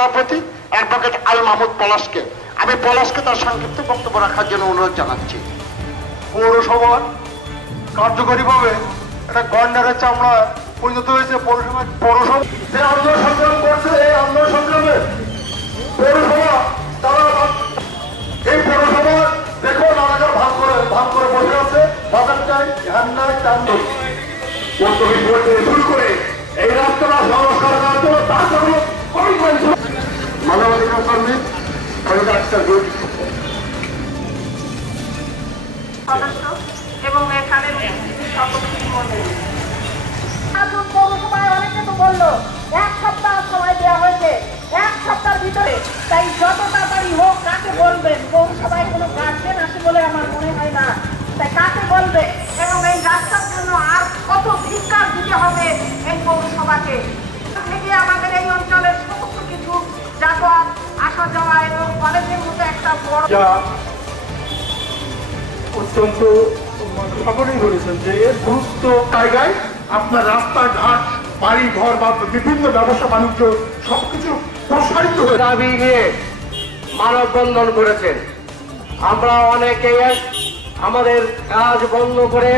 সভাপতি অ্যাডভোকেট আল মাহমুদ পলাশকে আমি তার সংক্ষিপ্ত বক্তব্য রাখার জন্য অনুরোধ জানাচ্ছি। পৌরসভার কার্যকরীভাবে একটা গন্ডারের চামড়া পরিণত হয়েছে। পৌরসভা যে আন্দোলন সংগ্রাম করছে, এই আন্দোলন সংগ্রামে পৌরসভা তারা এই পৌরসভা দেখো নানাগার ভাগ করে বসে আছে। বাজার চাই, ধ্যান নাই, টান নেই। শুরু করে এই রাস্তাটা সংস্কার করার জন্য তার জন্য মানবাধিকার কর্মী এবং এখানে পৌরসভায় অনেকে তো বললো 1 সপ্তাহ সময় দেওয়া হয়েছে, 1 সপ্তাহের ভিতরে। তাই যত তাড়াতাড়ি হোক কাকে বলবেন? পৌরসভায় কোনো গার্জেন আসে বলে আমার মনে হয় না। তাই কাকে বলবে এবং এই রাস্তার জন্য আর কত ধিক্কার দিতে হবে এই পৌরসভাকে থেকে আমাদের এই অঞ্চলের সমস্ত কিছু যাতায়াত আসা যাওয়া এবং কলেজের মতো একটা বড় অত্যন্ত সকলেই বলেছেন যে এর গুরুত্ব জায়গায় আপনার রাস্তাঘাট, বাড়ি ঘর বা বিভিন্ন ব্যবসা বাণিজ্য সবকিছু প্রসারিত হয়ে দাবি নিয়ে মানববন্ধন করেছেন। আমরা অনেকেই আমাদের কাজ বন্ধ করে